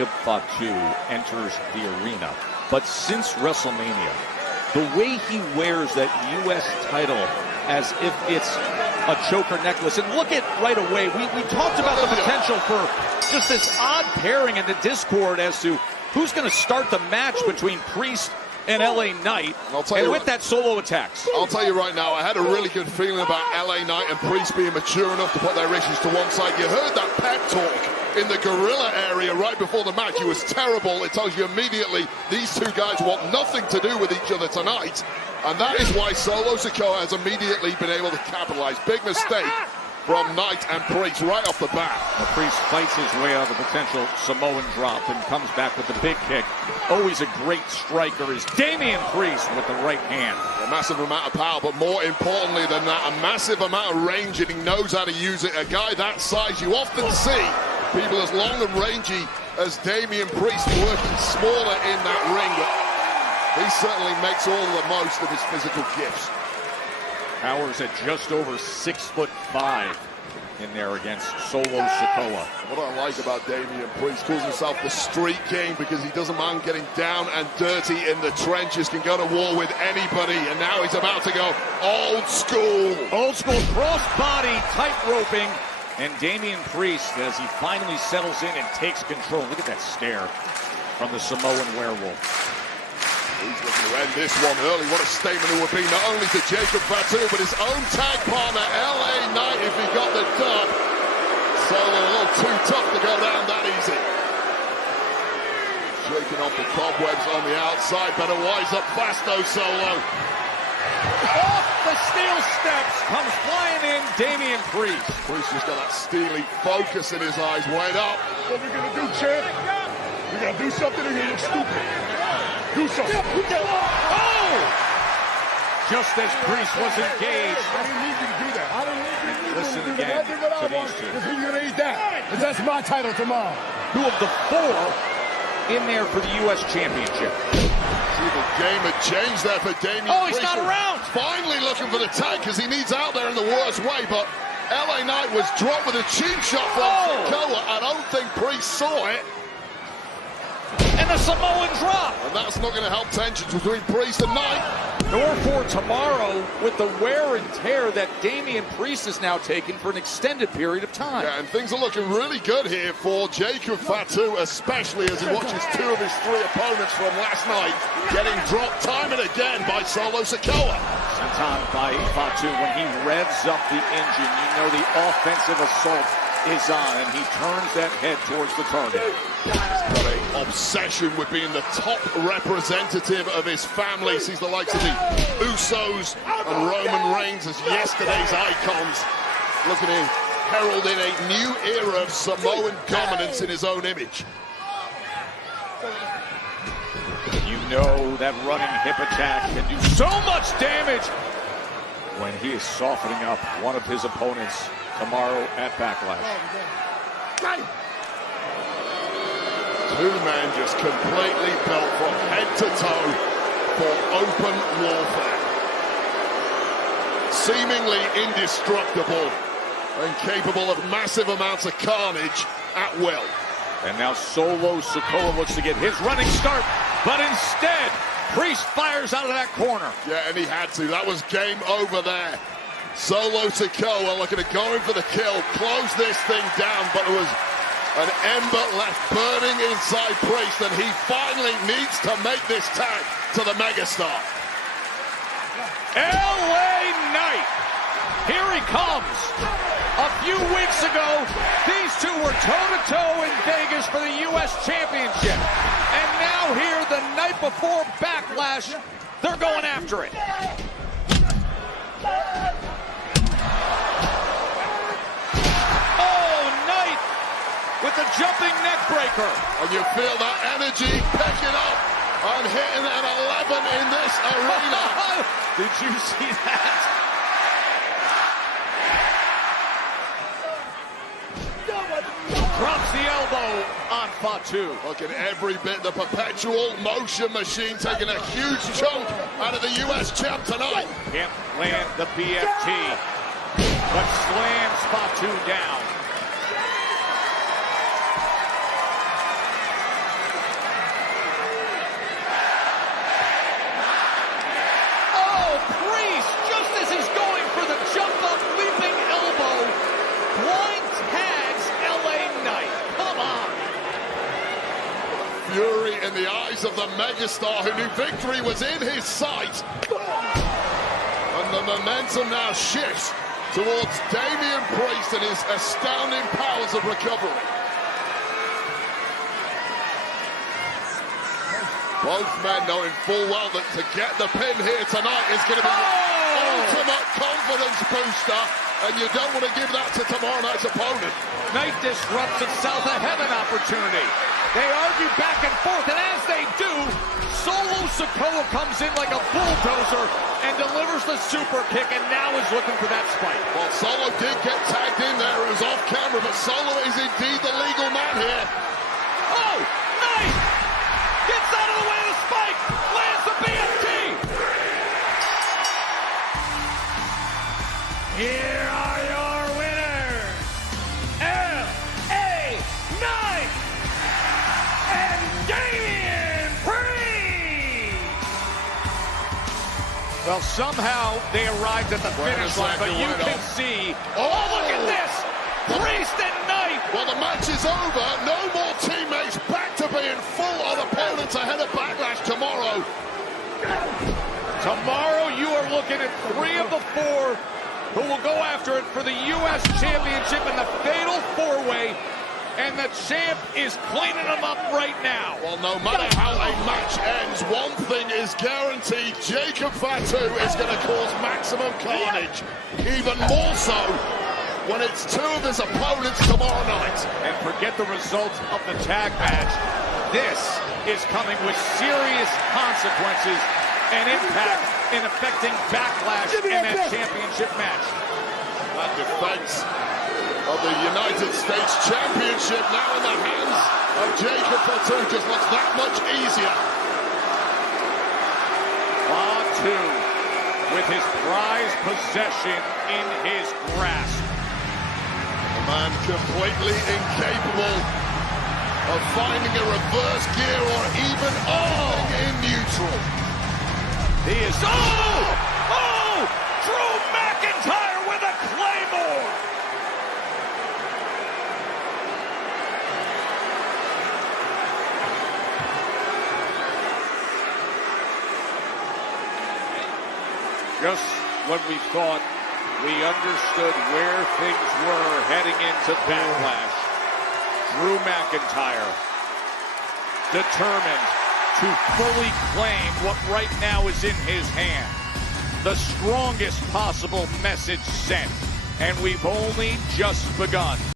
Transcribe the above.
Jacob Fatu enters the arena. But since WrestleMania, the way he wears that U.S. title as if it's a choker necklace. And look at right away, we talked about the potential for just this odd pairing in the Discord as to who's going to start the match between Priest and LA Knight, and with that solo attacks. I'll tell you right now, I had a really good feeling about LA Knight and Priest being mature enough to put their issues to one side. You heard that pep talk in the gorilla area right before the match. It was terrible. It tells you immediately these two guys want nothing to do with each other tonight, and that is why Solo Sikoa has immediately been able to capitalize. Big mistake from Knight and Priest right off the bat. Well, Priest fights his way out of the potential Samoan drop and comes back with the big kick. Always a great striker is Damian Priest with the right hand. A massive amount of power, but more importantly than that, a massive amount of range, and he knows how to use it. A guy that size, you often see people as long and rangy as Damian Priest working smaller in that ring, but he certainly makes all the most of his physical gifts. Powers at just over 6'5" in there against Solo Sikoa. What I like about Damian Priest, calls himself the Street King because he doesn't mind getting down and dirty in the trenches, can go to war with anybody, and now he's about to go old school. Old school cross-body tight-roping, and Damian Priest, as he finally settles in and takes control. Look at that stare from the Samoan werewolf. He's looking to end this one early. What a statement it would be not only to Jacob Fatu, but his own tag partner, LA Knight, if he got the dub. Solo a little too tough to go down that easy. Shaking off the cobwebs on the outside. Better wise up fast though, Solo. Off the steel steps comes flying in Damian Priest. Priest just got that steely focus in his eyes. Wait up. What we gonna do, champ? We gotta do something or you look stupid. Do something. Oh! Just as Priest was engaged. I didn't need you to do that. I didn't need you to do Listen that. again I did what I to these wanted. two. Because you're gonna eat that. Because that's my title tomorrow. Two of the four in there for the U.S. Championship. See, the game had changed there for Damian Priest. Oh, he's not around. Finally looking for the tag because he needs out there in the worst way, but LA Knight was dropped with a chin shot from Sikoa. I don't think Priest saw it. And the Samoan drop. And that's not going to help tensions between Priest and Knight. Nor for tomorrow with the wear and tear that Damian Priest is now taking for an extended period of time. Yeah, and things are looking really good here for Jacob Fatu, especially as he watches two of his three opponents from last night getting dropped time and again by Solo Sikoa. Sent on by Fatu. When he revs up the engine, you know the offensive assault is on, and he turns that head towards the target. He's got an obsession with being the top representative of his family. Sees the likes of the Usos and Roman Reigns as yesterday's icons. Look at him, heralding a new era of Samoan dominance in his own image. You know that running hip attack can do so much damage when he is softening up one of his opponents tomorrow at Backlash. Two men just completely built from head to toe for open warfare. Seemingly indestructible and capable of massive amounts of carnage at will. And now Solo Sikoa looks to get his running start, but instead, Priest fires out of that corner. Yeah, and he had to. That was game over there. Solo Sikoa looking at going for the kill, close this thing down, but it was an ember left burning inside Priest, and he finally needs to make this tag to the megastar. LA Knight, here he comes. A few weeks ago, these two were toe-to-toe in Vegas for the U.S. Championship. And now here, the night before Backlash, they're going after it. With the jumping neck breaker. And you feel that energy picking up and hitting at 11 in this arena. Did you see that? Drops the elbow on Fatu. Look at every bit, the perpetual motion machine taking a huge chunk out of the U.S. champ tonight. Can't land the BFT, but slams Fatu down. fury in the eyes of the megastar who knew victory was in his sight. And the momentum now shifts towards Damian Priest and his astounding powers of recovery. Both men knowing full well that to get the pin here tonight is going to be the ultimate confidence booster, and you don't want to give that to tomorrow night's opponent. Knight disrupts itself a heaven opportunity. They argue back and forth, and as they do, Solo Sikoa comes in like a bulldozer and delivers the super kick, and now is looking for that spike. Well, Solo did get tagged in there. It was off camera, but Solo is indeed the legal man here. Oh, Knight gets out of the way of the spike, lands the BFT. Here are your winners, LA Knight and Damian Priest. Well, somehow they arrived at the finish line, but you can see, oh, look at this, Priest and Knight. Well, the match is over. No more teammates, back to being full on opponents ahead of Backlash tomorrow. Tomorrow you are looking at 3 of the 4 who will go after it for the U.S. Championship in the Fatal 4-Way, and the champ is cleaning them up right now. Well, no matter how a match ends, one thing is guaranteed: Jacob Fatu is going to cause maximum carnage, even more so when it's 2 of his opponents tomorrow night. And forget the results of the tag match. This is coming with serious consequences and impact in affecting Backlash in that championship match. That defense of the United States Championship now in the hands of Jacob Fatu just looks that much easier. Fatu with his prized possession in his grasp. The man completely incapable of finding a reverse gear or even in neutral. He is, oh, Drew McIntyre with a Claymore. Just when we thought we understood where things were heading into Backlash, Drew McIntyre determined to fully claim what right now is in his hand. The strongest possible message sent, and we've only just begun.